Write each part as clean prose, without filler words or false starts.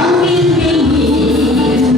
Angin dingin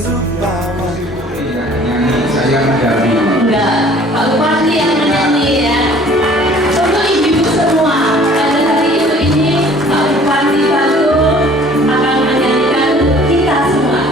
Nyanyi saya mendampingi. Enggak, Pak Bupati yang menyanyi ya. Untuk ibu-ibu semua, pada hari ini Pak Bupati Bantul akan menyanyikan untuk kita semua.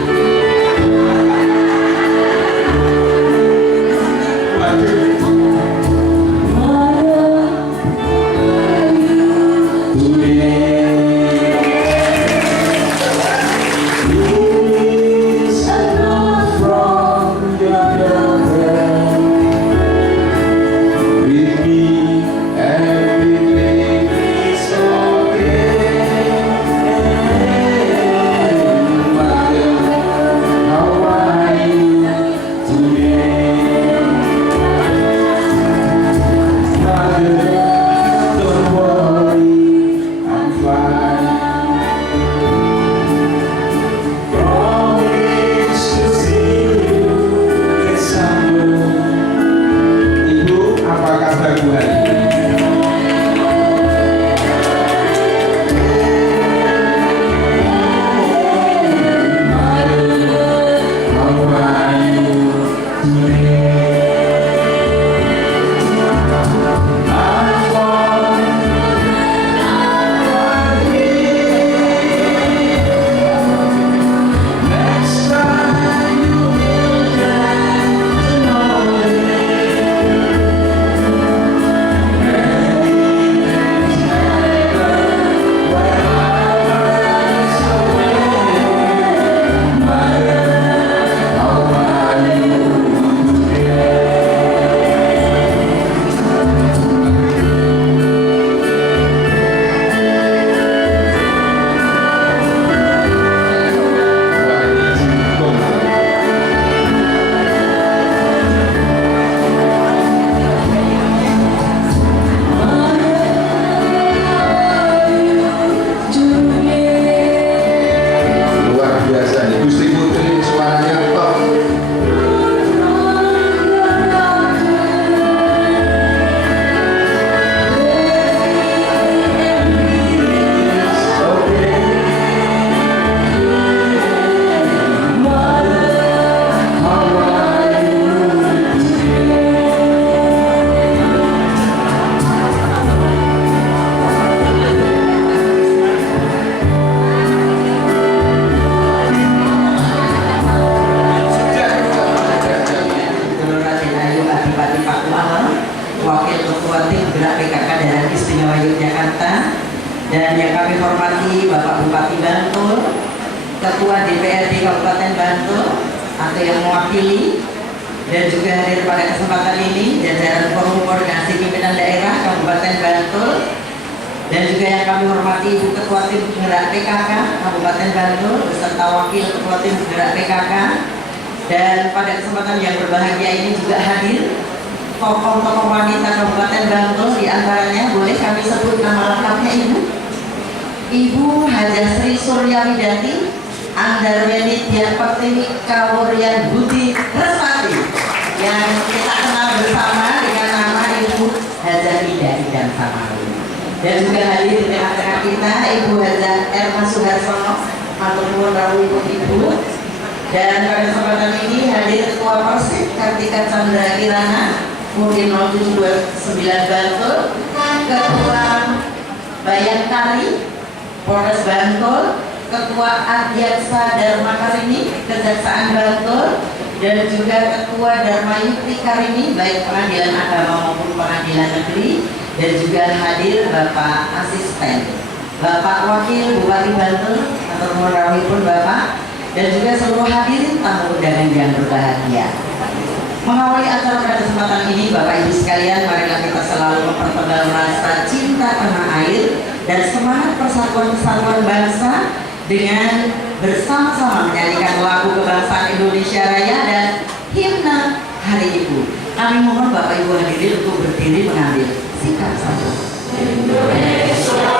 Wakil Ketua Tim Gerak PKK Daerah Istimewa Yogyakarta, dan yang kami hormati Bapak Bupati Bantul, Ketua DPRD Kabupaten Bantul atau yang mewakili, dan juga hadir pada kesempatan ini jajaran Forum Koordinasi Pimpinan Daerah Kabupaten Bantul, dan juga yang kami hormati Ibu Ketua Tim Gerak PKK Kabupaten Bantul beserta Wakil Ketua Tim Gerak PKK, dan pada kesempatan yang berbahagia ini juga hadir tokoh-tokoh wanita Kabupaten Bantul. Di antaranya boleh kami sebut nama lengkapnya Ibu Hajah Sri Suryawidati Andarweni Dian Pertiwi Kawuryan Budi Reswati, yang kita kenal bersama dengan nama Ibu Hajah Ida Idan Samawi. Dan juga hadir di tengah-tengah kita Ibu Hajah Erma Suharsono, matur nuwun rawuh Ibu. Dan pada kesempatan ini hadir Ketua Persib Kartika Chandra Kirana mungkin 0729 Bantul, Ketua Bayangkari Polres Bantul, Ketua Adiaksa Dharma Karini Kejaksaan Bantul, dan juga Ketua Dharma Yukti Karini baik Pengadilan Agama maupun Pengadilan Negeri, dan juga hadir Bapak Asisten, Bapak Wakil Bupati Bantul atau pun Bapak, dan juga seluruh hadirin tamu undangan yang berbahagia. Mengawali acara pada kesempatan ini, Bapak Ibu sekalian, marilah kita selalu mempertegas rasa cinta tanah air dan semangat persatuan kesatuan bangsa dengan bersama-sama menyanyikan lagu kebangsaan Indonesia Raya dan himne Hari Ibu. Kami mohon Bapak Ibu hadirin untuk berdiri mengambil sikap satu. Indonesia.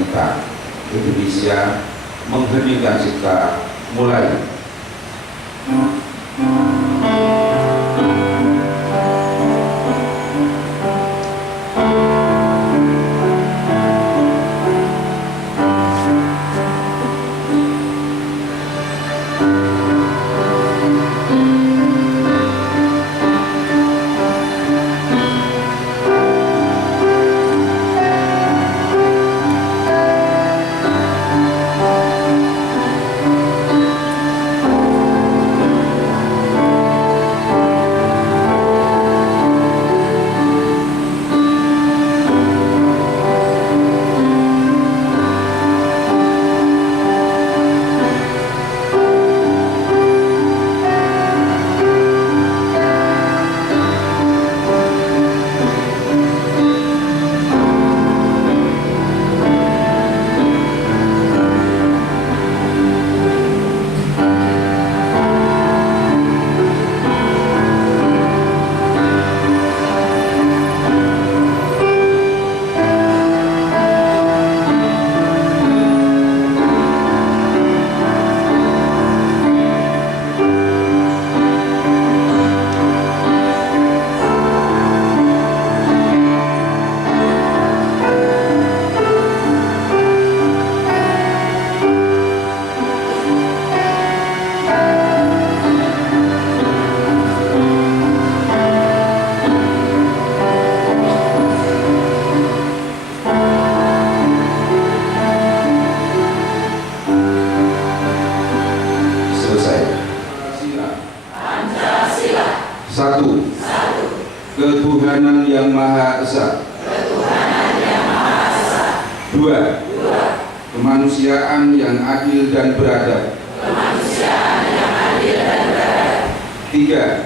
wanita Indonesia mengheningkan cipta mulai. Satu, ketuhanan yang Maha Esa. Dua, kemanusiaan yang adil dan beradab. Tiga,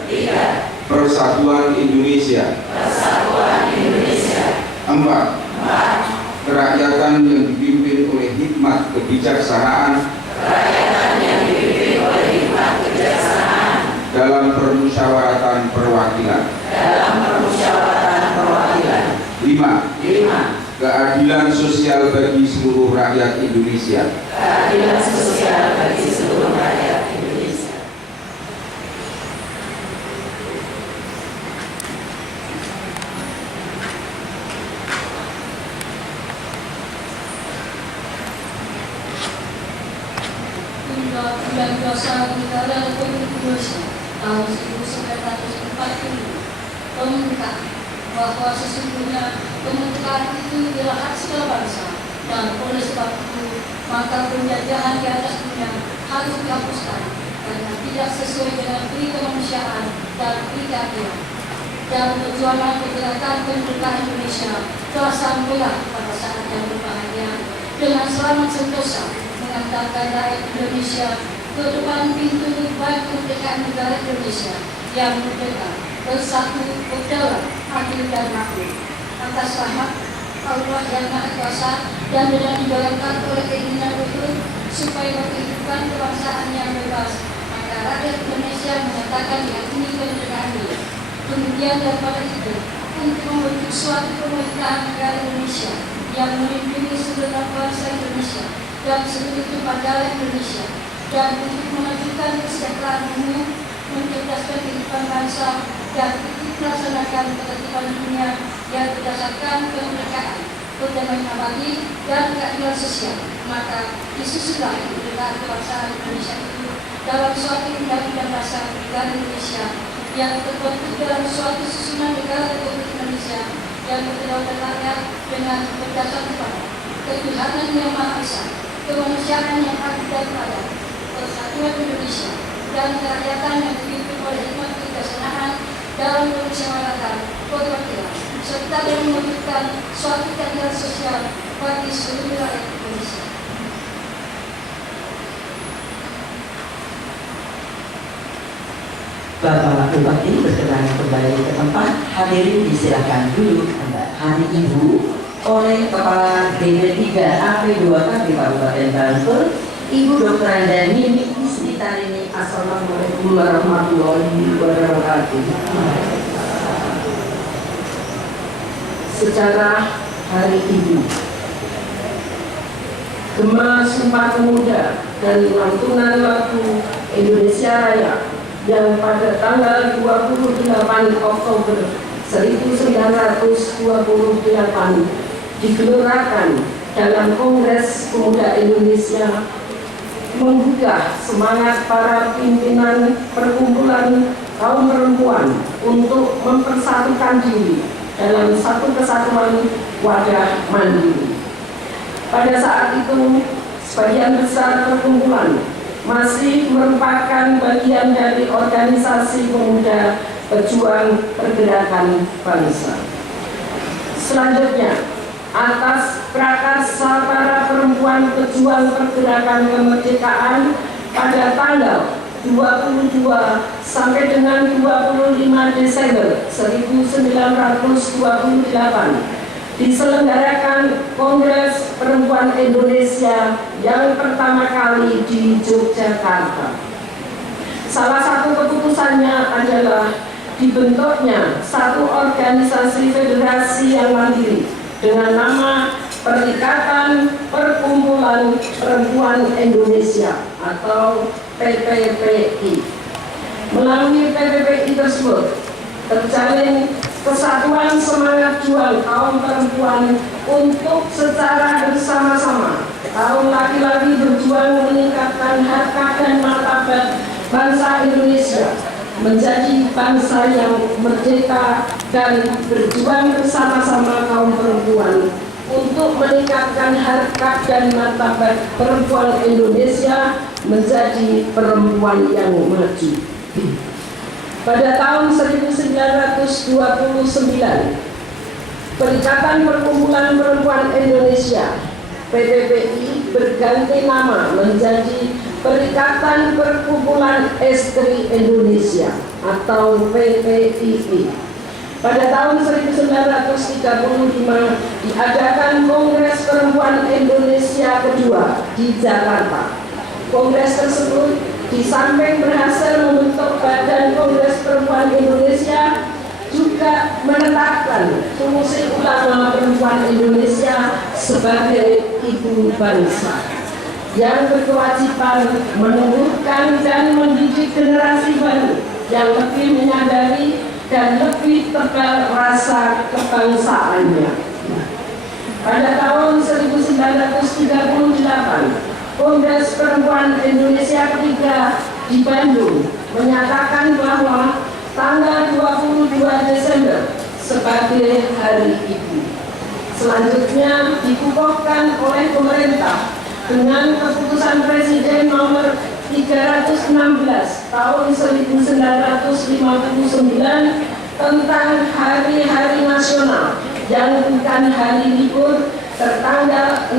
persatuan Indonesia. Empat, kerakyatan yang dipimpin oleh hikmat kebijaksanaan dalam permusyawaratan perwakilan. Lima, keadilan sosial bagi seluruh rakyat Indonesia. Bulan Puasa Negara Republik Indonesia tahun 1940 mengungkap bahwa sesungguhnya kemerdekaan itu adalah hak segala bangsa, dan oleh sebab itu maka penjajahan di atas dunia harus dihapuskan karena tidak sesuai dengan peri kemanusiaan dan peri keadilan. Dan perjuangan pergerakan kemerdekaan Indonesia telah sampailah pada saat yang berbahagia dengan selamat sentosa mengantarkan rakyat Indonesia ke depan pintu baik kemerdekaan negara Indonesia yang merdeka, bersatu, berdaulat, adil dan makmur atas rahmat Allah yang Maha Kuasa dan dengan dijalankan oleh keinginan betul supaya kehidupan kebangsaan yang bebas, maka rakyat Indonesia menyatakan yakini kemerdekaannya. Kemudian daripada itu untuk membentuk suatu pemerintahan negara Indonesia yang melindungi seluruh bangsa Indonesia dan seluruh tempat daerah Indonesia, dan untuk memajukan kesejahteraan umum, mencerdaskan kehidupan bangsa, dan untuk melaksanakan ketertiban dunia yang berdasarkan kemerdekaan, perdamaian abadi, dan keadilan sosial. Maka disusunlah kemerdekaan kebangsaan Indonesia itu dalam suatu undang-undang dasar negara Indonesia yang terbentuk dalam suatu susunan negara Republik Indonesia yang berkedaulatan rakyat dengan berdasarkan pada ketuhanan yang Maha Esa, kemanusiaan yang adil dan beradab, persatuan Indonesia, dan kerakyatan yang dipimpin oleh hikmat kebijaksanaan dalam permusyawaratan perwakilan, serta dalam mewujudkan suatu keadilan sosial bagi seluruh rakyat Indonesia. Bapak Bupati berkenan kembali ke tempat. Hadirin disilakan duduk Anda. Hari Ibu oleh Kepala Grade 3 AP2 KB Kabupaten Bantul, Ibu Dr. Andani Ismitarini. Assalamualaikum warahmatullahi wabarakatuh. Secara Hari Ibu Gema Sumpah Pemuda dan lantunan lagu Indonesia Raya yang pada tanggal 28 Oktober 1928 digelurakan dalam Kongres Pemuda Indonesia menggugah semangat para pimpinan perkumpulan kaum perempuan untuk mempersatukan diri dalam satu kesatuan wadah mandiri. Pada saat itu, sebagian besar perkumpulan masih merupakan bagian dari organisasi pemuda pejuang pergerakan bangsa. Selanjutnya, atas prakarsa para perempuan pejuang pergerakan kemerdekaan pada tanggal 22 sampai dengan 25 Desember 1928 diselenggarakan Kongres Perempuan Indonesia yang pertama kali di Yogyakarta. Salah satu keputusannya adalah dibentuknya satu organisasi federasi yang mandiri dengan nama Perikatan Perkumpulan Perempuan Indonesia atau PPPI. Melalui PPPI tersebut terjalin kesatuan semangat juang kaum perempuan untuk secara bersama-sama kaum laki-laki berjuang meningkatkan harkat dan martabat bangsa Indonesia menjadi bangsa yang merdeka dan berjuang bersama-sama kaum perempuan untuk meningkatkan harkat dan martabat perempuan Indonesia menjadi perempuan yang maju. Pada tahun 1929, Perikatan Perkumpulan Perempuan Indonesia (PPPI) berganti nama menjadi Perikatan Perkumpulan Estri Indonesia atau PPII. Pada tahun 1935 diadakan Kongres Perempuan Indonesia kedua di Jakarta. Kongres tersebut di samping berhasil membentuk Badan Kongres Perempuan Indonesia, juga menetapkan fungsi utama perempuan Indonesia sebagai ibu bangsa yang berkewajiban menumbuhkan dan mendidik generasi baru yang lebih menyadari dan lebih tebal rasa kebangsaannya. Pada tahun 1938, Kongres Perempuan Indonesia ketiga di Bandung menyatakan bahwa tanggal 22 Desember sebagai Hari Ibu. Selanjutnya dikukuhkan oleh pemerintah dengan keputusan Presiden nomor 316 tahun 1959 tentang hari-hari nasional yang bukan hari libur tertanggal 16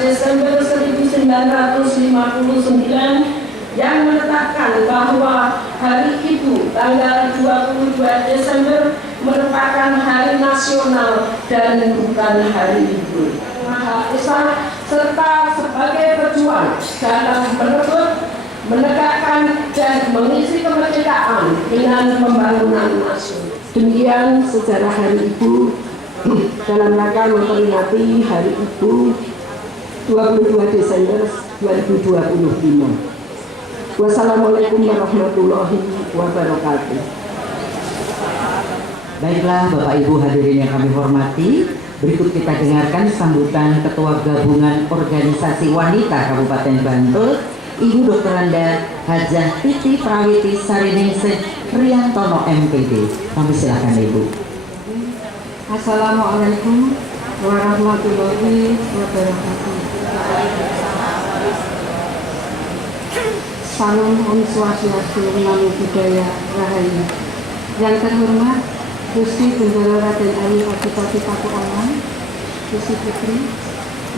Desember 1959 yang menetapkan bahwa Hari Ibu tanggal 22 Desember merupakan hari nasional dan bukan hari libur. Maha Esa serta sebagai pejuang dalam merebut, menegakkan dan mengisi kemerdekaan dengan pembangunan nasional. Demikian sejarah Hari Ibu dalam rangka memperingati Hari Ibu 22 Desember 2025. Wassalamualaikum warahmatullahi wabarakatuh. Baiklah Bapak Ibu hadirin yang kami hormati, berikut kita dengarkan sambutan Ketua Gabungan Organisasi Wanita Kabupaten Bantul, Ibu Dr. Anda Hajah Titi Prawiti Sariningsih Priyantono MPD. Kami silakan Ibu. Assalamualaikum warahmatullahi wabarakatuh. Salam Om Swastiastu, Namo Buddhaya, Rahayu. Yang terhormat Gusti Bendoro Raden Ayu Adipati Pakualam, Gusti Putri.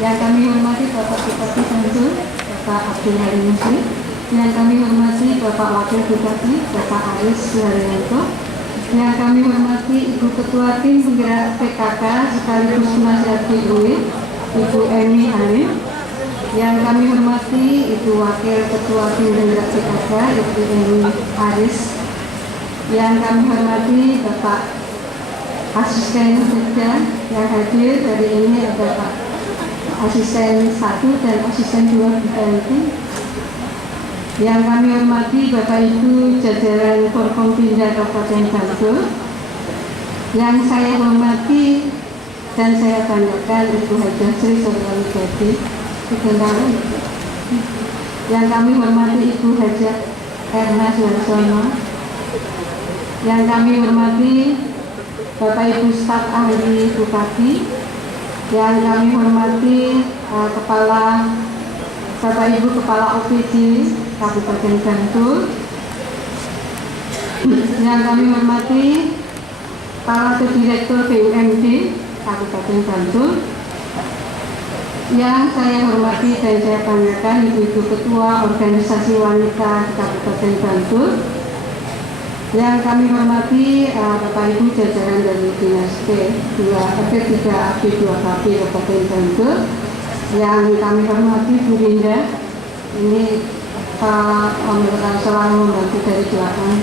Yang kami hormati Bapak Bupati Bantul, Bapak Abdul Halim Muslim. Yang kami hormati Bapak Wakil Bupati, Bapak Aris Suharyanto. Yang kami hormati Ibu Ketua Tim Penggerak PKK sekaligus Penasihat PUI, Ibu Emi Halim. Yang kami hormati Ibu Wakil Ketua Tim Penggerak PKK, Ibu Emi Aris. Yang kami hormati Bapak Asisten Sekda yang hadir hari ini ada Pak asisten 1 dan asisten 2 BPLT. Yang kami hormati Bapak Ibu jajaran Forkompinda Kabupaten Bantul. Yang saya hormati dan saya banggakan Ibu Hajah Sri Suryawijati Sugandari. Yang kami hormati Ibu Hajah Erna Suharsono. Yang kami hormati Bapak Ibu staf ahli Bupati. Yang kami hormati Bapak Ibu Kepala OPD Kabupaten Bantul. Yang kami hormati para Direktur BUMD Kabupaten Bantul. Yang saya hormati dan saya banggakan Ibu-Ibu Ketua Organisasi Wanita Kabupaten Bantul. Yang kami hormati Bapak Ibu jajaran dari Dinas P3AB 2KB Kabupaten Bantul. Yang kami hormati Bu Rinda, ini selalu membantu dari belakang.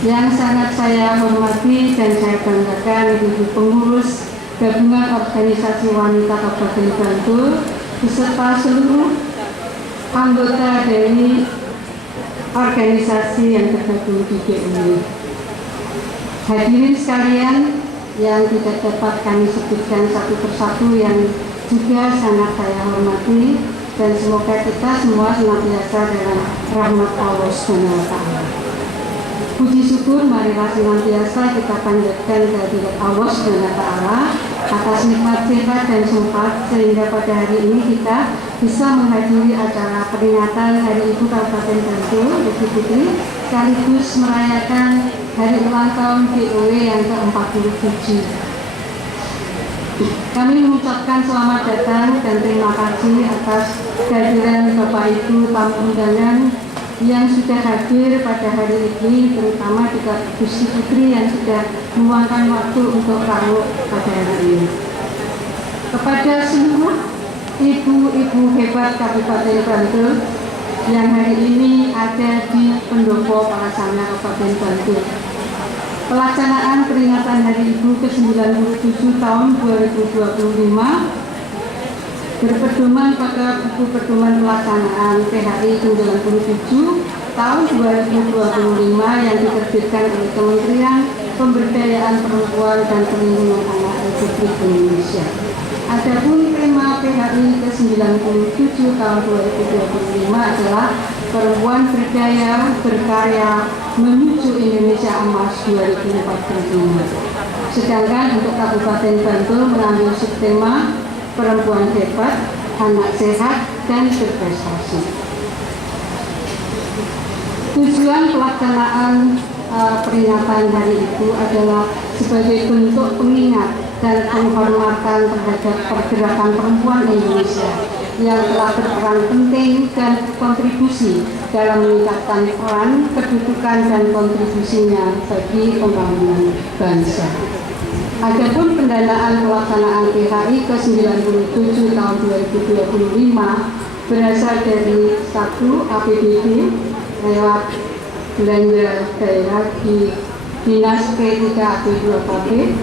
Yang sangat saya hormati dan saya banggakan Ibu pengurus Gabungan Organisasi Wanita Kabupaten Bantul beserta seluruh anggota dari organisasi yang tergabung di GUI. Hadirin sekalian yang tidak dapat kami sebutkan satu persatu yang juga sangat saya hormati, dan semoga kita semua senantiasa dalam rahmat Allah SWT. Puji syukur marilah senantiasa kita panjatkan kehadirat Allah SWT atas nikmat sehat dan sempat sehingga pada hari ini kita bisa menghadiri acara peringatan Hari Ibu Kabupaten Bantul Idul Fitri sekaligus merayakan hari ulang tahun GOW yang ke-47. Kami mengucapkan selamat datang dan terima kasih atas kehadiran Bapak Ibu tamu undangan yang sudah hadir pada hari ini, terutama juga Gusti Putri yang sudah meluangkan waktu untuk rawuh pada hari ini. Kepada seluruh ibu-ibu hebat Kabupaten Bantul yang hari ini ada di pendopo Palasana Kabupaten Bantul. Pelaksanaan peringatan Hari Ibu ke-97 tahun 2025 berpedoman pada buku pedoman pelaksanaan PHRI 97 tahun 2025 yang diterbitkan oleh Kementerian Pemberdayaan Perempuan dan Perlindungan Anak Republik Indonesia. Adapun tema PHRI ke-97 tahun 2025 adalah Perempuan Berdaya Berkarya Menuju Indonesia Emas 2045. Sedangkan untuk Kabupaten Bantul mengambil subtema Perempuan Hebat, Anak Sehat, dan Berprestasi. Tujuan pelaksanaan peringatan Hari Ibu adalah sebagai bentuk pengingat dan penghormatan terhadap pergerakan perempuan Indonesia yang telah berperan penting dan berkontribusi dalam meningkatkan peran, kedudukan, dan kontribusinya bagi pembangunan bangsa. Adapun pendanaan pelaksanaan PHRI ke-97 tahun 2025 berasal dari 1. APBD lewat belanja daerah di Dinas P3AB 2KB,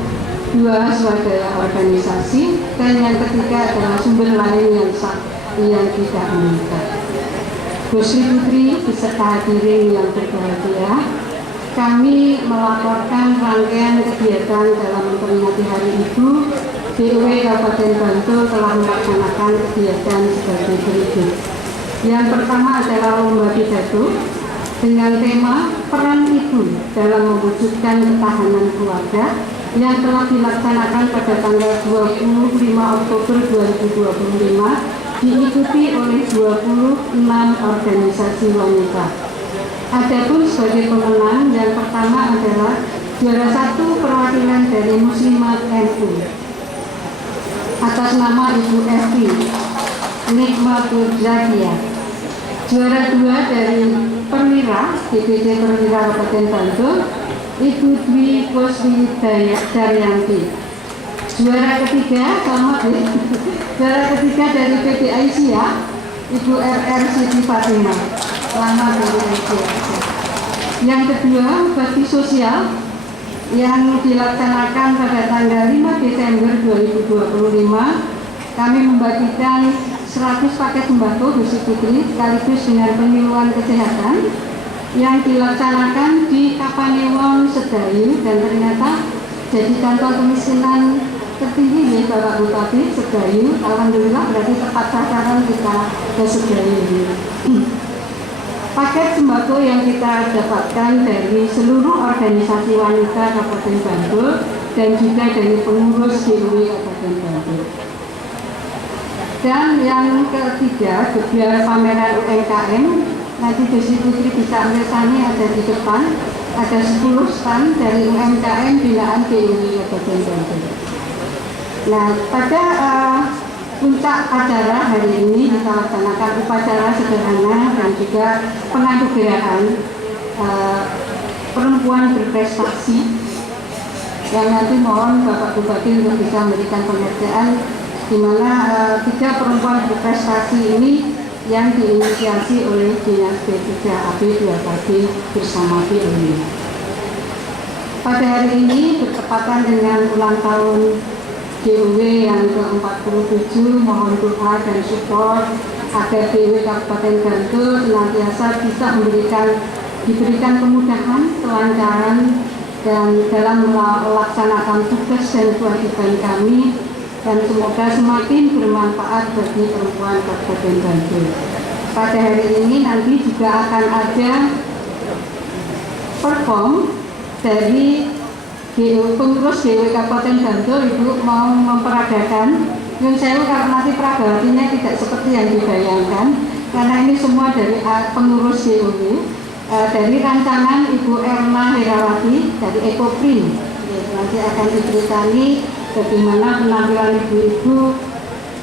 2. Swadaya organisasi, dan yang ketiga adalah sumber lain yang tidak meningkat. Gusti Putri beserta hadirin yang berbahagia, kami melaporkan rangkaian kegiatan dalam memperingati Hari Ibu. GOW Kabupaten Bantul telah melaksanakan kegiatan sebagai berikut. Yang pertama adalah lomba pidato dengan tema Peran Ibu dalam mewujudkan ketahanan keluarga yang telah dilaksanakan pada tanggal 25 Oktober 2025 diikuti oleh 26 organisasi wanita. Adapun sebagai pemenang yang pertama adalah juara 1 perwakilan dari Muslimat NU atas nama Ibu Evi Nikmatul Zakia. Juara 2 dari Perwira DPD Perwira Kabupaten Bantul Ibu Dwi Kuswi Daryanti. Juara ketiga juara ketiga dari PT Aisyah Ibu RR Siti Fatimah. Selamat dari Aisyah. Yang kedua, bakti sosial yang dilaksanakan pada tanggal 5 Desember 2025 kami membagikan 100 paket sembako Gusti Putri sekaligus dengan penyuluhan kesehatan yang dilaksanakan di Kapanewon Sedayu, dan ternyata jadi kantong kemiskinan tertinggi di Bapak Bupati Sedayu. Alhamdulillah berarti tepat sasaran kita ke Sedayu ini. Paket sembako yang kita dapatkan dari seluruh organisasi wanita Kabupaten Bantul dan juga dari pengurus DW Kabupaten Bantul. Dan yang ketiga, gelar pameran UMKM, nanti Gusti Putri bisa melihatnya ada di depan, ada 10 stand dari UMKM binaan DW Kabupaten Bantul. Nah, pada puncak acara hari ini kita laksanakan upacara sederhana dan juga penganugerahan perempuan berprestasi yang nanti mohon Bapak Bupati untuk bisa memberikan pengertian di mana 3 perempuan berprestasi ini yang diinisiasi oleh Dinas B3AB 2KB bersama BUMN. Pada hari ini bertepatan dengan ulang tahun DW yang ke-47, mohon doa dan support agar DW Kabupaten Bantul senantiasa bisa diberikan kemudahan, kelancaran dan dalam melaksanakan tugas dan kewajiban kami, dan semoga semakin bermanfaat bagi perempuan Kabupaten Bantul. Pada hari ini nanti juga akan ada perform dari pengurus DW Kabupaten Bantul. Ibu mau memperagakan Yun Sewu karena nanti peragawatinya tidak seperti yang dibayangkan, karena ini semua dari pengurus DW. Dari rancangan Ibu Erna Herawati dari Ekoprint, nanti akan diceritani bagaimana penampilan ibu-ibu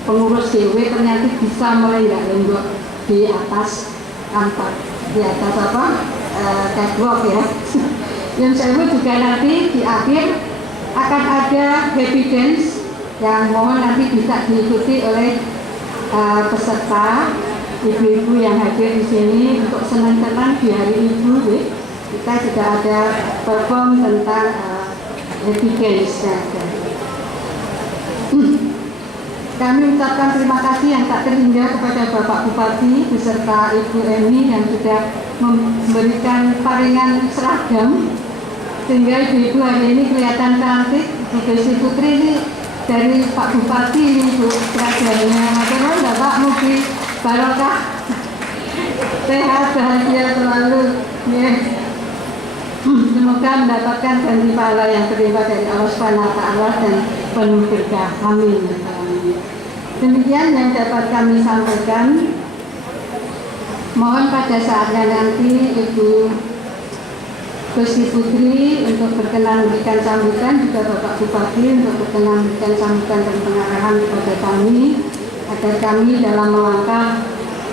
pengurus DW ternyata bisa melenggak-lenggok di atas kantor, di atas catwalk ya. Yang saya juga nanti di akhir akan ada happy dance yang mohon nanti bisa diikuti oleh peserta ibu-ibu yang hadir di sini untuk senang-senang di hari ibu. Kita juga ada perform tentang happy dance. Kami ucapkan terima kasih yang tak terhingga kepada Bapak Bupati beserta Ibu Emi yang sudah memberikan paringan seragam sehingga ibu-ibu hari ini kelihatan cantik. Ibu Gusti Putri ini dari Pak Bupati ini Bu seragamnya. Matur Bapak, mugi barokah, sehat, bahagia selalu. Ya. Semoga mendapatkan ganti pahala yang terima dari Allah Subhanahu wa Ta'ala dan penuh berkah. Amin. Demikian yang dapat kami sampaikan. Mohon pada saatnya nanti Ibu Gusti Putri untuk berkenan memberikan sambutan, juga Bapak Bupati untuk berkenan memberikan sambutan dan pengarahan kepada kami, agar kami dalam melangkah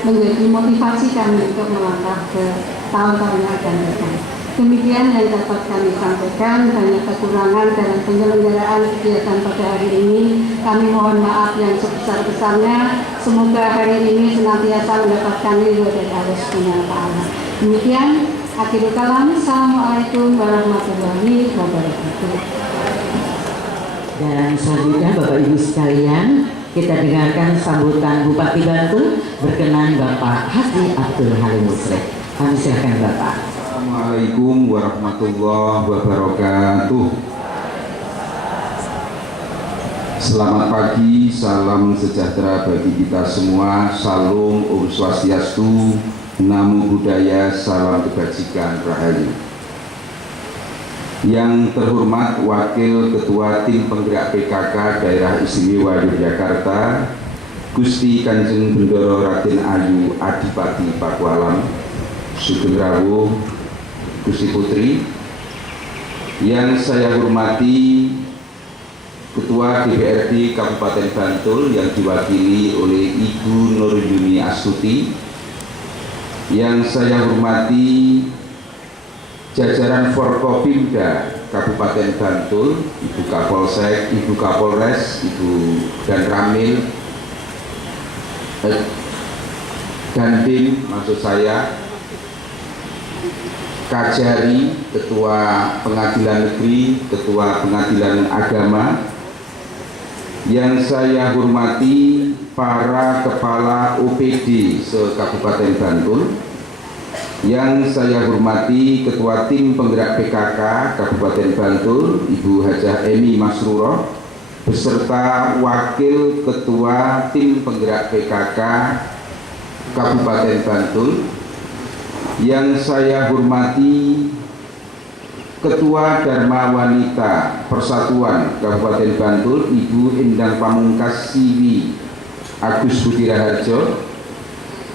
menjadi motivasi kami untuk melangkah ke tahun-tahun yang akan datang. Demikian yang dapat kami sampaikan. Banyak kekurangan dalam penyelenggaraan kegiatan pada hari ini, kami mohon maaf yang sebesar-besarnya. Semoga hari ini senantiasa mendapatkan ridho dari Allah Subhanahu wa Ta'ala. Demikian akhirul kalam. Assalamualaikum warahmatullahi wabarakatuh. Dan selanjutnya Bapak Ibu sekalian, kita dengarkan sambutan Bupati Bantul berkenan Bapak Haji Abdul Halim Musrek. Kami silakan Bapak. Assalamualaikum warahmatullahi wabarakatuh. Selamat pagi, salam sejahtera bagi kita semua. Salam Om Swastiastu, Namo Buddhaya, salam kebajikan rahayu. Yang terhormat Wakil Ketua Tim Penggerak PKK Daerah Istimewa Yogyakarta, Gusti Kanjeng Bendoro Raden Ayu Adipati Pakualam, Sugeng Rawuh Gusti Putri. Yang saya hormati Ketua DPRD Kabupaten Bantul yang diwakili oleh Ibu Nur Yuni Astuti. Yang saya hormati jajaran Forkopimda Kabupaten Bantul, Ibu Kapolsek, Ibu Kapolres, Ibu dan Ramil, Dandim maksud saya, Kajari, Ketua Pengadilan Negeri, Ketua Pengadilan Agama, Yang saya hormati para kepala OPD se-Kabupaten Bantul. Yang saya hormati Ketua Tim Penggerak PKK Kabupaten Bantul, Ibu Hajah Emi Masruroh, beserta Wakil Ketua Tim Penggerak PKK Kabupaten Bantul. Yang saya hormati Ketua Dharma Wanita Persatuan Kabupaten Bantul, Ibu Endang Pamungkas Siwi Agus Budi Raharjo.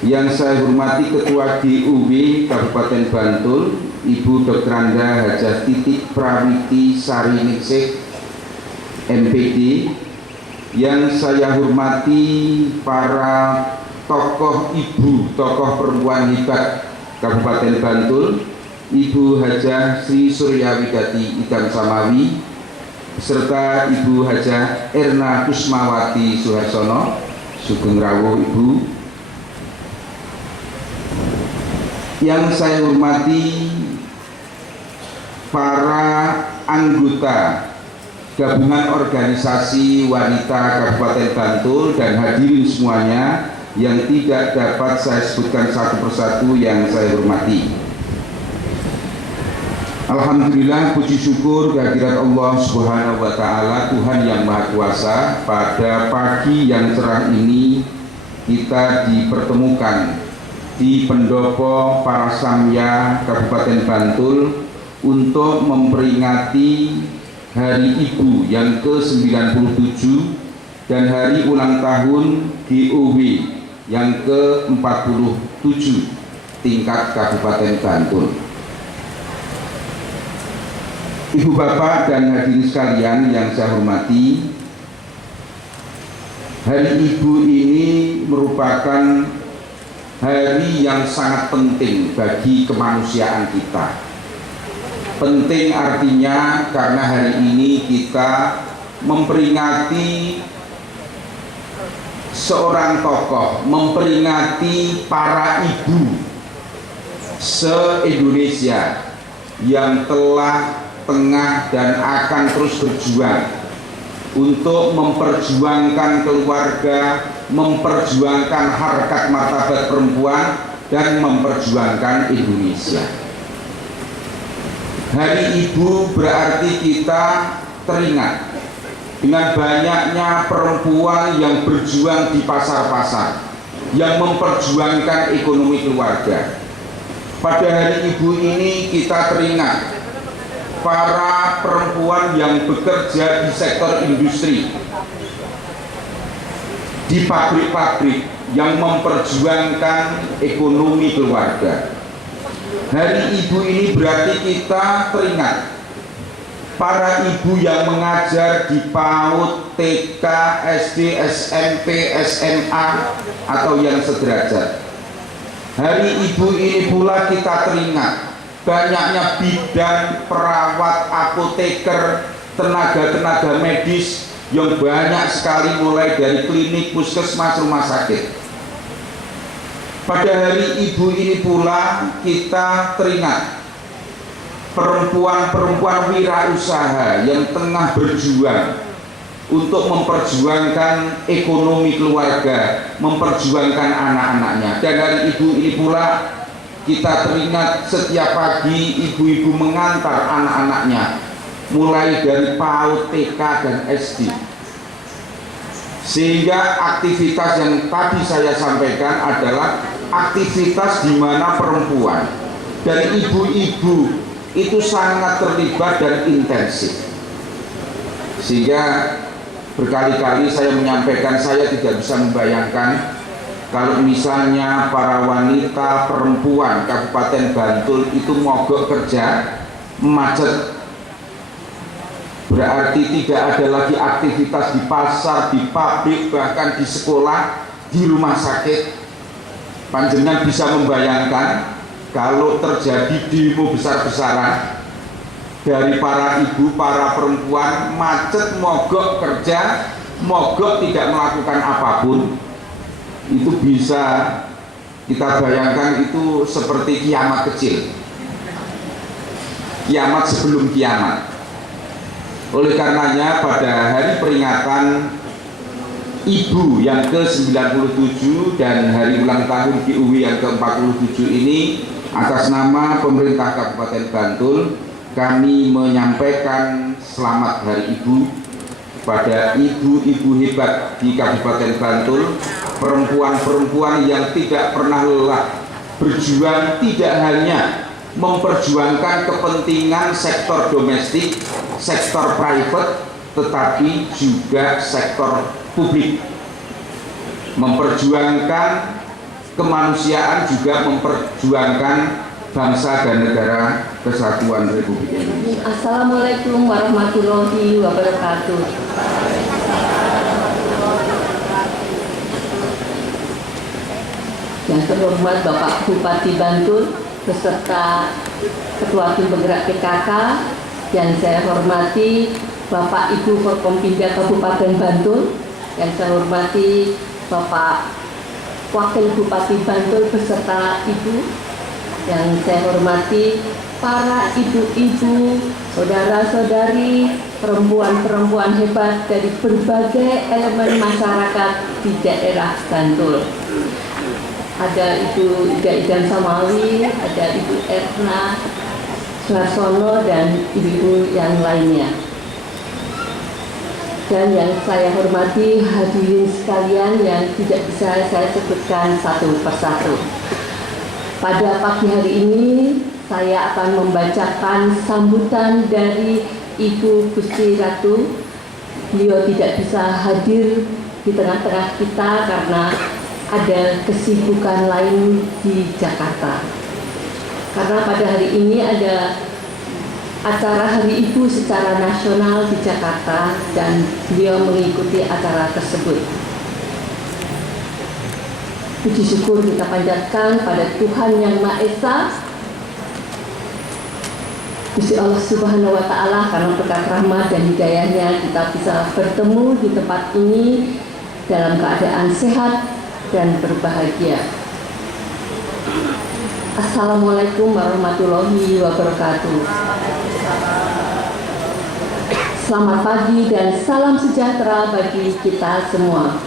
Yang saya hormati Ketua DUW Kabupaten Bantul, Ibu Dr. Anda Hajah Titik Prawiti Sari Ningsih MPD. Yang saya hormati para tokoh ibu, tokoh perempuan hebat Kabupaten Bantul, Ibu Hajah Sri Suryawidati Idam Samawi, serta Ibu Hajah Erna Kusmawati Suharsono, Sugeng Rawuh Ibu. Yang saya hormati para anggota Gabungan Organisasi Wanita Kabupaten Bantul dan hadirin semuanya yang tidak dapat saya sebutkan satu persatu yang saya hormati. Alhamdulillah, puji syukur kehadirat Allah Subhanahu wa Ta'ala, Tuhan yang Maha Kuasa. Pada pagi yang cerah ini kita dipertemukan di Pendopo Parasamya Kabupaten Bantul untuk memperingati Hari Ibu yang ke-97 dan hari ulang tahun DOW yang ke-47 tingkat Kabupaten Bantul. Ibu bapak dan hadirin sekalian yang saya hormati, Hari Ibu ini merupakan hari yang sangat penting bagi kemanusiaan kita. Penting artinya karena hari ini kita memperingati seorang tokoh, memperingati para ibu se-Indonesia yang telah, tengah, dan akan terus berjuang untuk memperjuangkan keluarga, memperjuangkan harkat martabat perempuan, dan memperjuangkan Indonesia. Hari Ibu berarti kita teringat dengan banyaknya perempuan yang berjuang di pasar-pasar, yang memperjuangkan ekonomi keluarga. Pada hari Ibu ini kita teringat para perempuan yang bekerja di sektor industri, di pabrik-pabrik, yang memperjuangkan ekonomi keluarga. Hari Ibu ini berarti kita teringat para ibu yang mengajar di PAUD, TK, SD, SMP, SMA, atau yang sederajat. Hari Ibu ini pula kita teringat banyaknya bidan, perawat, apoteker, tenaga-tenaga medis yang banyak sekali, mulai dari klinik, puskesmas, rumah sakit. Pada hari Ibu ini pula kita teringat perempuan-perempuan wirausaha yang tengah berjuang untuk memperjuangkan ekonomi keluarga, memperjuangkan anak-anaknya. Dan hari Ibu ini pula kita teringat setiap pagi ibu-ibu mengantar anak-anaknya, mulai dari PAUD, TK, dan SD. Sehingga aktivitas yang tadi saya sampaikan adalah aktivitas di mana perempuan dan ibu-ibu itu sangat terlibat dan intensif. Sehingga berkali-kali saya menyampaikan, saya tidak bisa membayangkan kalau misalnya para wanita perempuan Kabupaten Bantul itu mogok kerja, macet, berarti tidak ada lagi aktivitas di pasar, di pabrik, bahkan di sekolah, di rumah sakit. Panjenengan bisa membayangkan kalau terjadi demo besar-besaran dari para ibu, para perempuan, macet, mogok kerja, mogok tidak melakukan apapun, itu bisa kita bayangkan itu seperti kiamat kecil, kiamat sebelum kiamat. Oleh karenanya pada hari peringatan Ibu yang ke-97 dan hari ulang tahun GUW yang ke-47 ini, atas nama pemerintah Kabupaten Bantul kami menyampaikan selamat Hari Ibu pada ibu-ibu hebat di Kabupaten Bantul, perempuan-perempuan yang tidak pernah lelah berjuang, tidak hanya memperjuangkan kepentingan sektor domestik, sektor private, tetapi juga sektor publik, memperjuangkan kemanusiaan, juga memperjuangkan bangsa dan negara kesatuan Republik Indonesia. Assalamualaikum warahmatullahi wabarakatuh. Yang terhormat Bapak Bupati Bantul beserta Ketua Tim Penggerak PKK, yang saya hormati Bapak Ibu Forkompinda Kabupaten Bantul, yang saya hormati Bapak Wakil Bupati Bantul beserta Ibu, yang saya hormati para ibu-ibu, saudara-saudari, perempuan-perempuan hebat dari berbagai elemen masyarakat di daerah Bantul. Ada Ibu Ida Idan Samawi, ada Ibu Erna Suharsono, dan ibu-ibu yang lainnya. Dan yang saya hormati hadirin sekalian yang tidak bisa saya sebutkan satu persatu. Pada pagi hari ini saya akan membacakan sambutan dari Ibu Gusti Ratu. Beliau tidak bisa hadir di tengah-tengah kita karena ada kesibukan lain di Jakarta. Karena pada hari ini ada acara Hari Ibu secara nasional di Jakarta dan beliau mengikuti acara tersebut. Puji syukur kita panjatkan pada Tuhan Yang Maha Esa, Gusti Allah Subhanahu wa Ta'ala, karena berkat rahmat dan hidayahnya kita bisa bertemu di tempat ini dalam keadaan sehat dan berbahagia. Assalamualaikum warahmatullahi wabarakatuh. Selamat pagi dan salam sejahtera bagi kita semua.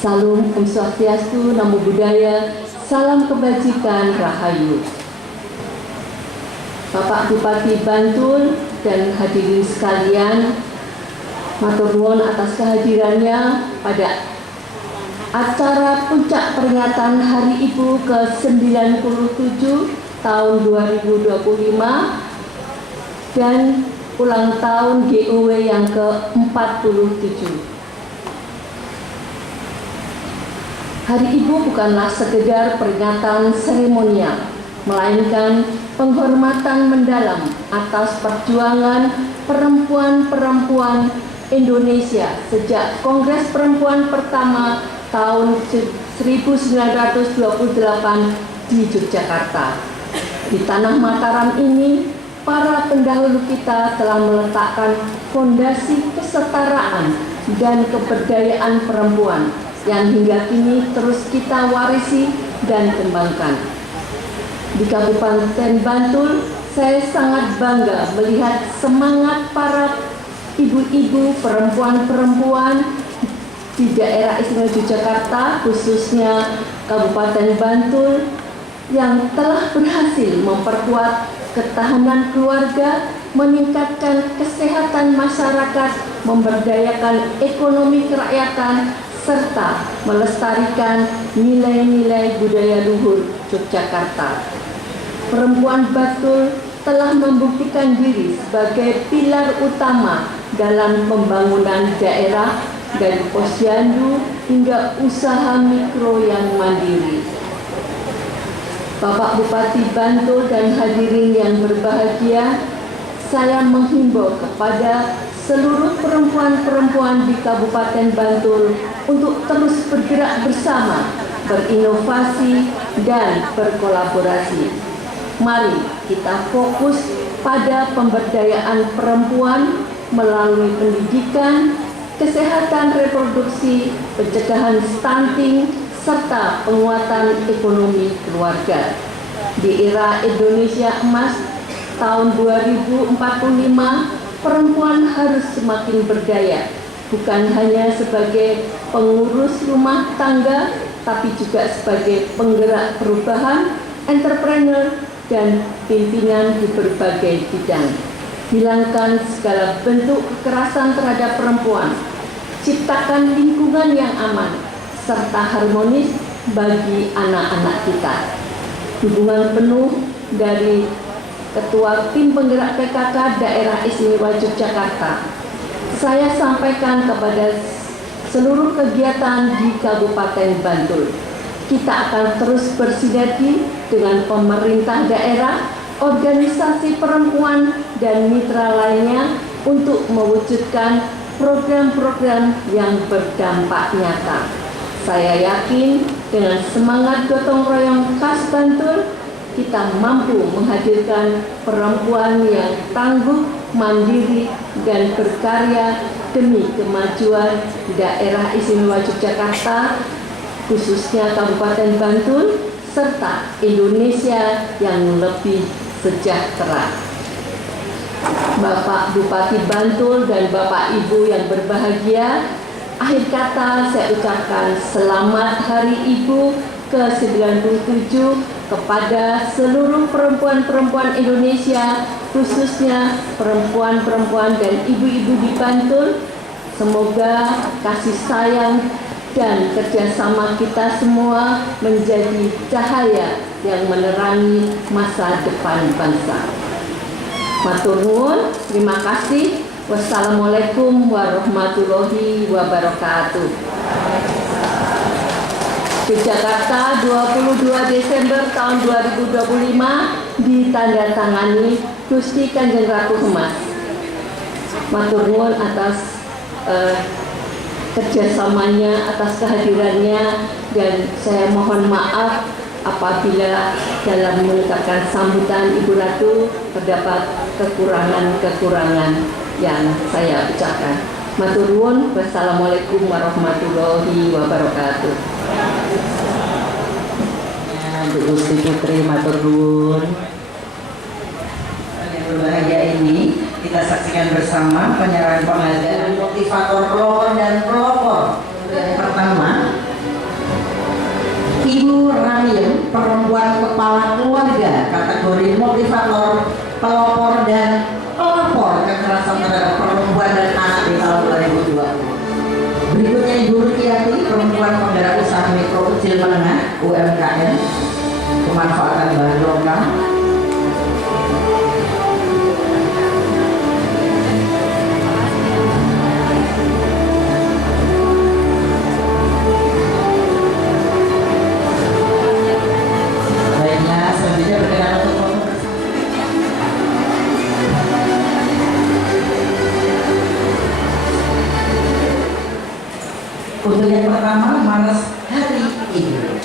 Salam Om Swastiastu, Namo Buddhaya, salam kebajikan, Rahayu. Bapak Bupati Bantul dan hadirin sekalian, matur nuwun atas kehadirannya pada acara puncak peringatan Hari Ibu ke-97 tahun 2025 dan ulang tahun GUW yang ke-47. Hari Ibu bukanlah sekedar peringatan seremonial, melainkan penghormatan mendalam atas perjuangan perempuan-perempuan Indonesia sejak Kongres Perempuan pertama tahun 1928 di Yogyakarta. Di tanah Mataram ini, para pendahulu kita telah meletakkan fondasi kesetaraan dan keberdayaan perempuan yang hingga kini terus kita warisi dan kembangkan. Di Kabupaten Bantul, saya sangat bangga melihat semangat para ibu-ibu, perempuan-perempuan di daerah istimewa Yogyakarta, khususnya Kabupaten Bantul, yang telah berhasil memperkuat ketahanan keluarga, meningkatkan kesehatan masyarakat, memberdayakan ekonomi kerakyatan, serta melestarikan nilai-nilai budaya luhur Yogyakarta. Perempuan Bantul telah membuktikan diri sebagai pilar utama dalam pembangunan daerah dari posyandu hingga usaha mikro yang mandiri. Bapak Bupati Bantul dan hadirin yang berbahagia, saya menghimbau kepada seluruh perempuan-perempuan di Kabupaten Bantul untuk terus bergerak bersama, berinovasi, dan berkolaborasi. Mari kita fokus pada pemberdayaan perempuan melalui pendidikan, kesehatan reproduksi, pencegahan stunting, serta penguatan ekonomi keluarga. Di era Indonesia Emas tahun 2045, perempuan harus semakin berdaya bukan hanya sebagai pengurus rumah tangga, tapi juga sebagai penggerak perubahan, entrepreneur, dan pimpinan di berbagai bidang. Hilangkan segala bentuk kekerasan terhadap perempuan, ciptakan lingkungan yang aman, serta harmonis bagi anak-anak kita. Dukungan penuh dari Ketua Tim Penggerak PKK Daerah Istimewa Yogyakarta saya sampaikan kepada seluruh kegiatan di Kabupaten Bantul. Kita akan terus bersinergi dengan pemerintah daerah, organisasi perempuan, dan mitra lainnya untuk mewujudkan program-program yang berdampak nyata. Saya yakin dengan semangat gotong royong khas Bantul, kita mampu menghadirkan perempuan yang tangguh, mandiri, dan berkarya demi kemajuan daerah istimewa Yogyakarta, khususnya Kabupaten Bantul, serta Indonesia yang lebih sejahtera. Bapak Bupati Bantul dan Bapak Ibu yang berbahagia, akhir kata saya ucapkan selamat Hari Ibu ke-97 kepada seluruh perempuan-perempuan Indonesia, khususnya perempuan-perempuan dan ibu-ibu di Bantul. Semoga kasih sayang dan kerjasama kita semua menjadi cahaya yang menerangi masa depan bangsa. Matur nuwun, terima kasih. Wassalamualaikum warahmatullahi wabarakatuh. Jakarta 22 Desember tahun 2025 ditandatangani Gusti Kanjeng Ratu Hemas. Matur nuwun atas kerjasamanya, atas kehadirannya, dan saya mohon maaf apabila dalam mengucapkan sambutan Ibu Ratu terdapat kekurangan-kekurangan yang saya ucapkan. Matur nuwun, wassalamualaikum warahmatullahi wabarakatuh. Bu Gusti Putri matur nuwun. Yang berbahagia ini kita saksikan bersama penyerahan penghargaan motivator pelopor dan pelopor. Yang pertama, Ibu Ramil, perempuan kepala keluarga, kategori motivator, pelopor dan pelopor kekerasan terhadap perempuan dan anak di tahun 2020. Berikutnya Ibu Rukiati, perempuan penggerak usaha mikro kecil menengah UMKM, pemanfaatan bahan lokal. Baiknya, selanjutnya berkenan untuk foto bersama. Untuk yang pertama, Maras Hari Ibu.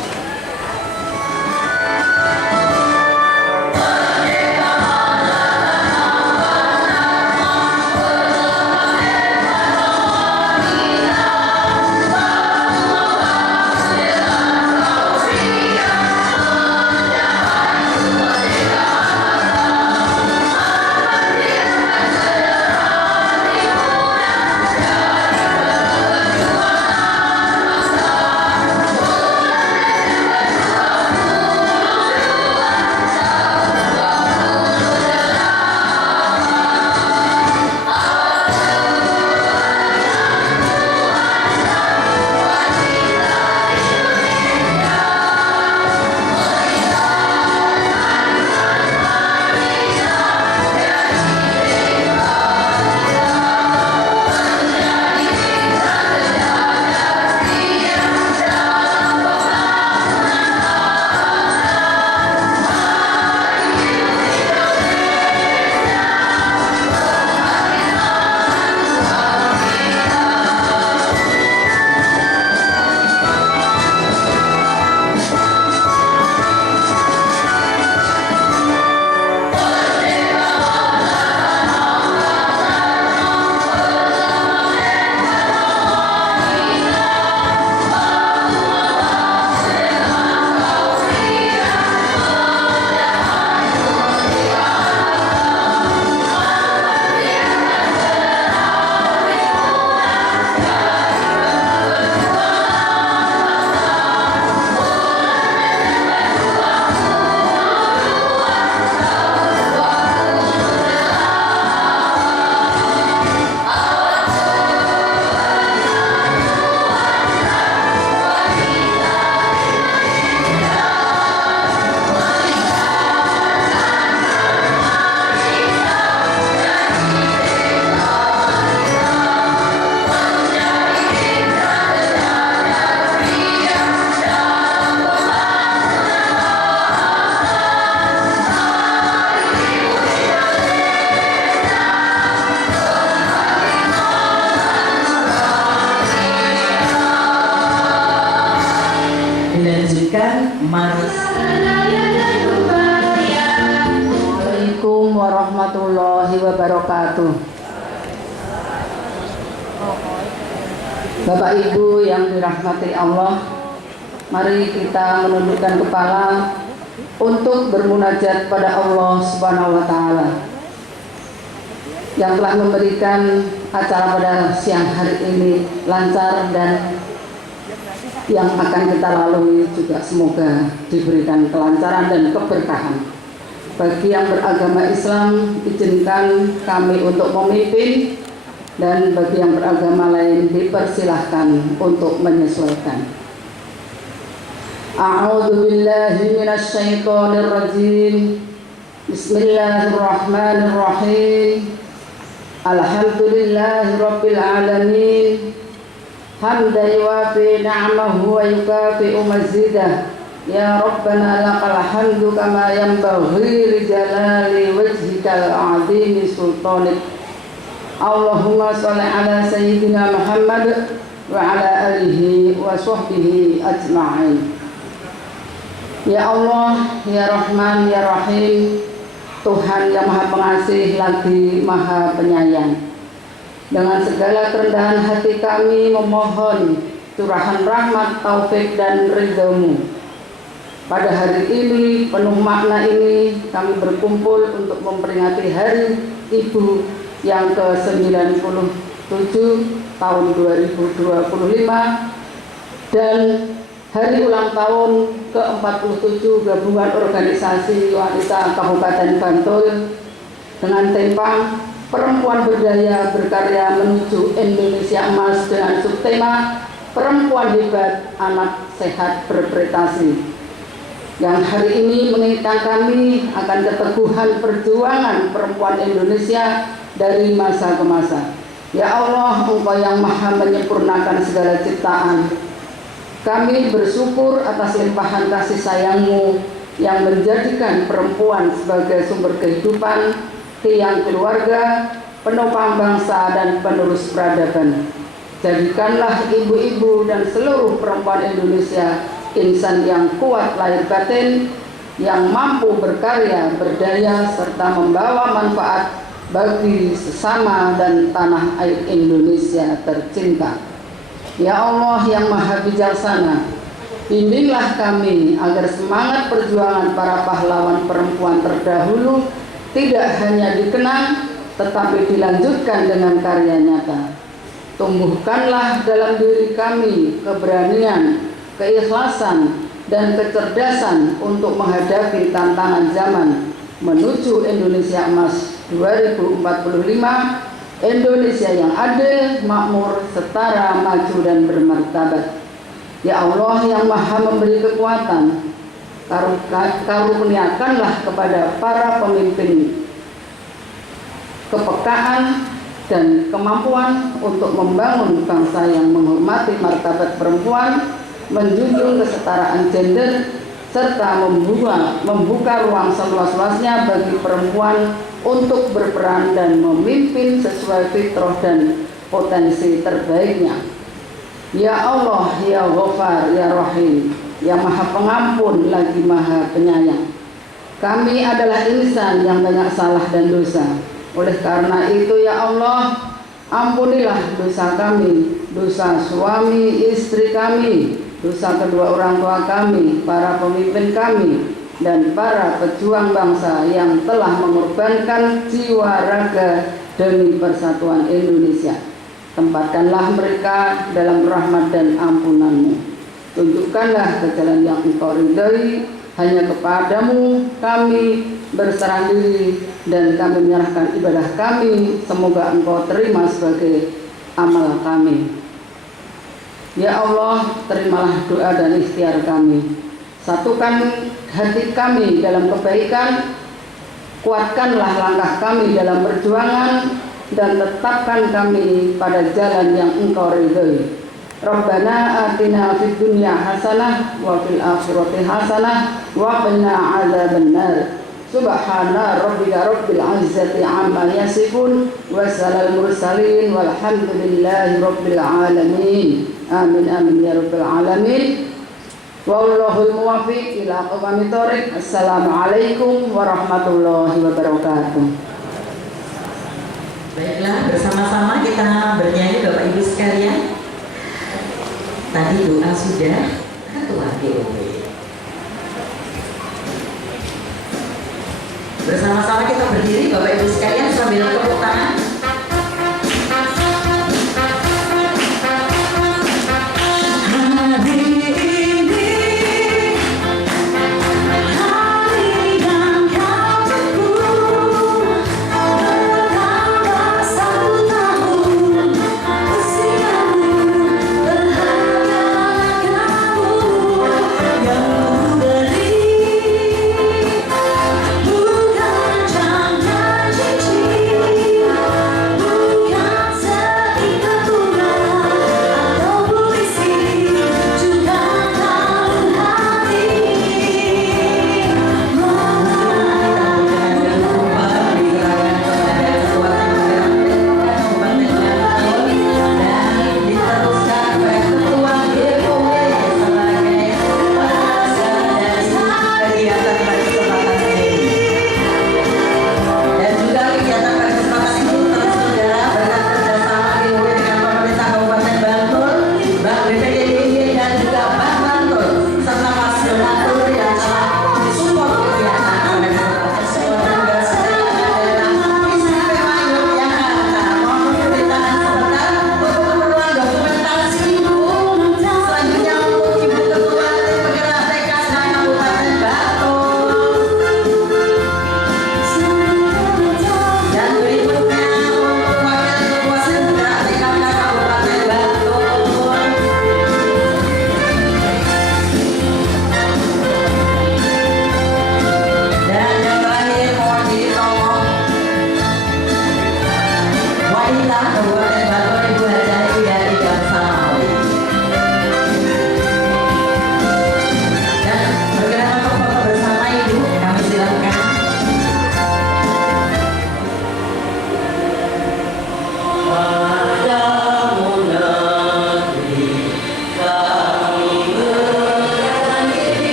dilanjutkan. Mari. Assalamualaikum warahmatullahi wabarakatuh. Bapak Ibu yang dirahmati Allah, mari kita menundukkan kepala untuk bermunajat pada Allah Subhanahu wa Ta'ala yang telah memberikan acara pada siang hari ini lancar, dan yang akan kita lalui juga semoga diberikan kelancaran dan keberkahan. Bagi yang beragama Islam, izinkan kami untuk memimpin, dan bagi yang beragama lain dipersilahkan untuk menyesuaikan. A'udzu billahi minasy syaithanir rajim. Bismillahirrahmanirrahim. Alhamdulillahi rabbil alamin. Hamdan yuwafi ni'amahu wa yukafi'u mazidah. Ya Rabbana lakal hamdu kama yanbaghi li jalali wajhikal azimi sultanik. Allahumma shalli ala sayyidina Muhammad wa ala alihi wa sahbihi ajma'in. Ya Allah, ya Rahman, ya Rahim, Tuhan yang Maha Pengasih lagi Maha Penyayang. Dengan segala kerendahan hati kami memohon curahan rahmat, taufik dan ridha-Mu. Pada hari ini penuh makna ini kami berkumpul untuk memperingati Hari Ibu yang ke-97 tahun 2025 dan Hari ulang tahun ke-47 Gabungan Organisasi Wanita Kabupaten Bantul dengan tema Perempuan Berdaya Berkarya Menuju Indonesia Emas dengan subtema Perempuan Hebat, Anak Sehat Berprestasi, yang hari ini mengingatkan kami akan keteguhan perjuangan perempuan Indonesia dari masa ke masa. Ya Allah, Engkau yang Maha menyempurnakan segala ciptaan. Kami bersyukur atas limpahan kasih sayang-Mu yang menjadikan perempuan sebagai sumber kehidupan, tiang keluarga, penopang bangsa dan penerus peradaban. Jadikanlah ibu-ibu dan seluruh perempuan Indonesia insan yang kuat lahir batin, yang mampu berkarya, berdaya, serta membawa manfaat bagi sesama dan tanah air Indonesia tercinta. Ya Allah yang Maha Bijaksana, bimbinglah kami agar semangat perjuangan para pahlawan perempuan terdahulu tidak hanya dikenang, tetapi dilanjutkan dengan karya nyata. Tumbuhkanlah dalam diri kami keberanian, keikhlasan, dan kecerdasan untuk menghadapi tantangan zaman menuju Indonesia Emas 2045, Indonesia yang adil, makmur, setara, maju, dan bermartabat. Ya Allah yang Maha memberi kekuatan, karuniakanlah kepada para pemimpin kepekaan dan kemampuan untuk membangun bangsa yang menghormati martabat perempuan, menjunjung kesetaraan gender, serta membuka ruang seluas-luasnya bagi perempuan untuk berperan dan memimpin sesuai fitrah dan potensi terbaiknya. Ya Allah, ya Ghafar, ya Rahim, yang Maha Pengampun lagi Maha Penyayang. Kami adalah insan yang banyak salah dan dosa. Oleh karena itu ya Allah, ampunilah dosa kami, dosa suami istri kami, dosa kedua orang tua kami, para pemimpin kami, dan para pejuang bangsa yang telah mengorbankan jiwa raga demi persatuan Indonesia. Tempatkanlah mereka dalam rahmat dan ampunan-Mu. Tunjukkanlah ke jalan yang Engkau ridhai. Hanya kepadamu kami berserah diri dan kami menyerahkan ibadah kami. Semoga Engkau terima sebagai amal kami. Ya Allah, terimalah doa dan ikhtiar kami. Satukan hati kami dalam kebaikan, kuatkanlah langkah kami dalam perjuangan, dan tetapkan kami pada jalan yang Engkau ridhai. Rabbana atina fid dunya hasanah wa fil akhirati hasanah wa qina adzabannar. Subhana rabbika rabbil izzati amma yasifun wa salal mursalin walhamdulillahi rabbil alamin. Amin amin ya rabbal alamin. Wallahul muwaffiq ila aqwamit thoriq. Assalamualaikum warahmatullahi wabarakatuh. Baiklah, bersama-sama kita bernyanyi Bapak Ibu sekalian. Tadi doa sudah, ketua DOW. Bersama-sama kita berdiri Bapak Ibu sekalian sambil tepuk tangan. Bukan jangan janji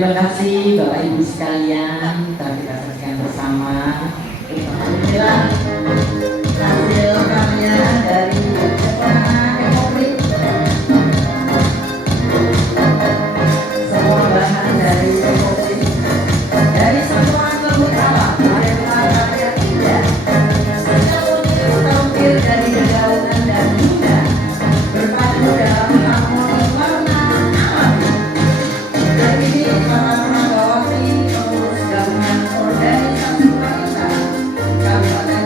Terima kasih Bapak Ibu sekalian, telah kita saksikan bersama. Alhamdulillah hasil karya dari Ekonomi. Semua bahan dari Ekonomi, dari semua lembut alam, mereka karya indah, tampil dari dedaunan dan bunda, berpadu dalam harmoni warna alami. Hari ini para pramugawati pengurus gabungan organisasi wanita Kabupaten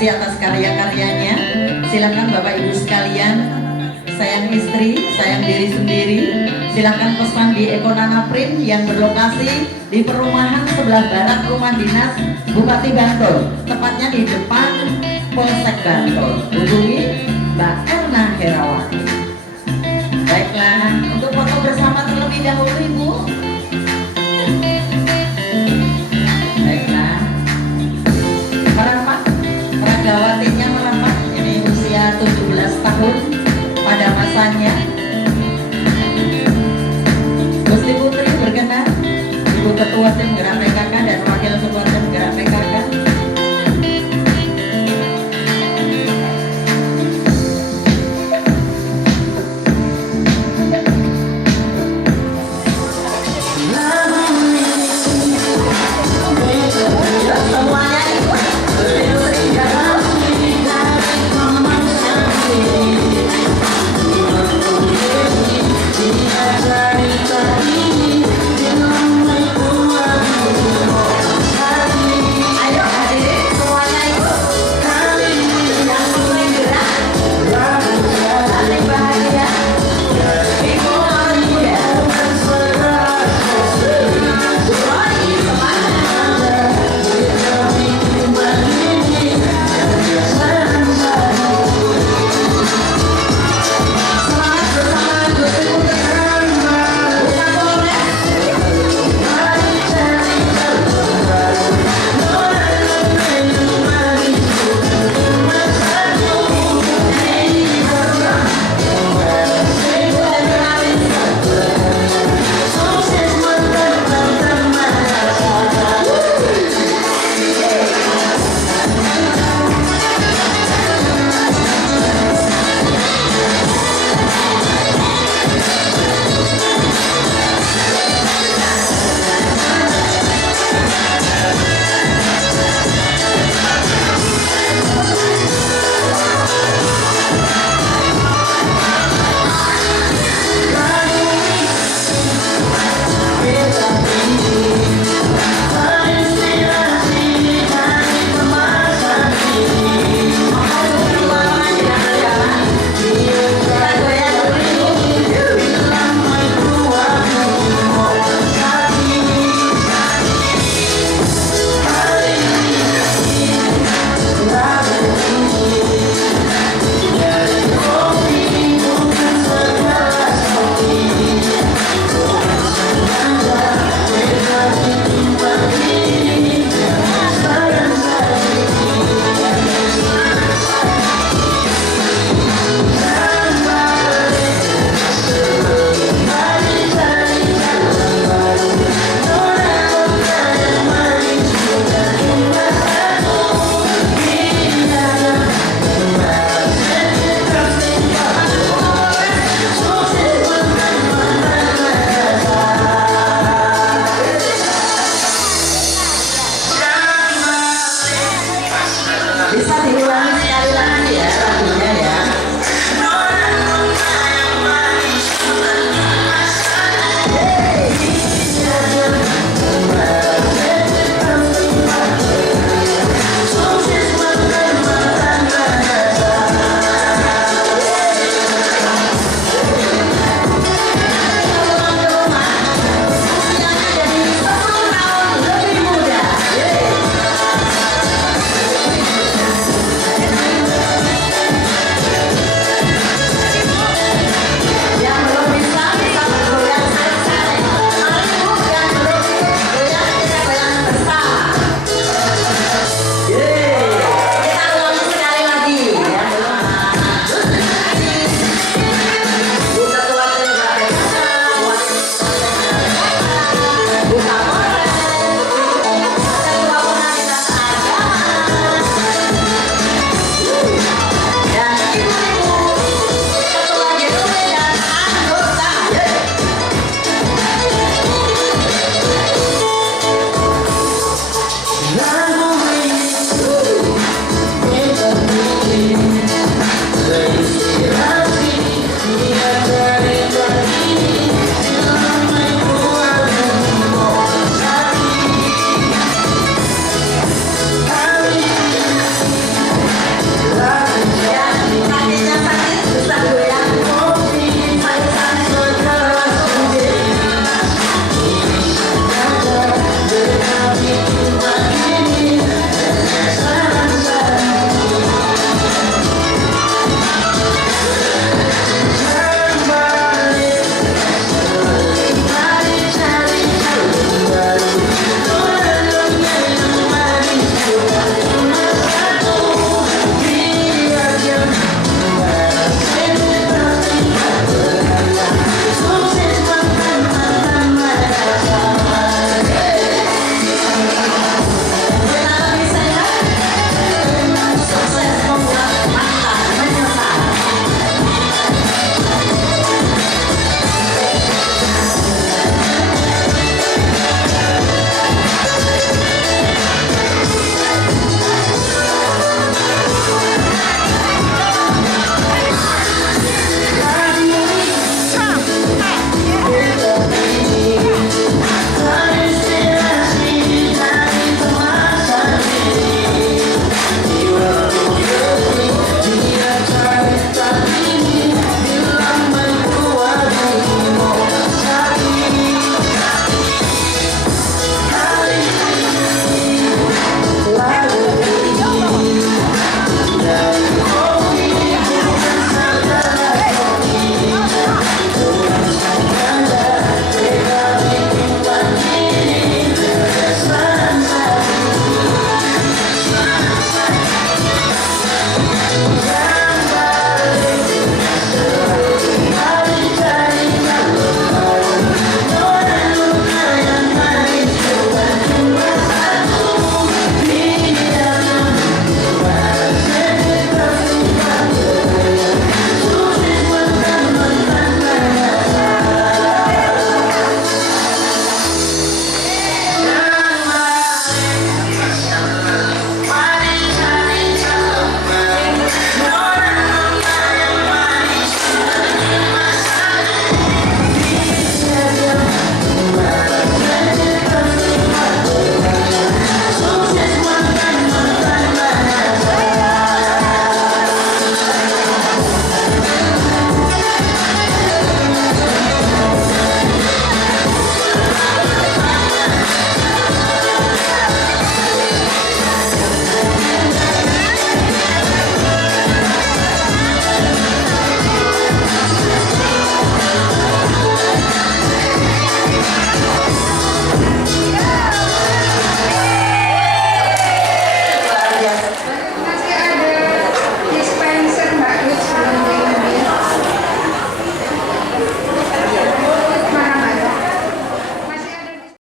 kasih atas karya-karyanya. Silakan Bapak Ibu sekalian, sayang istri, sayang diri sendiri, silakan pesan di Ekonana Print yang berlokasi di perumahan sebelah barat rumah dinas Bupati Bantul, tepatnya di depan Polsek Bantul. Hubungi Mbak Erna Herawati. Baiklah, untuk foto bersama terlebih dahulu Ibu. Baiklah, merapat, Ragawatinya merapat. Ini usia 17 tahun pada masanya. Gusti Putri berkenan, Ibu Ketua Tim Gerak PKK dan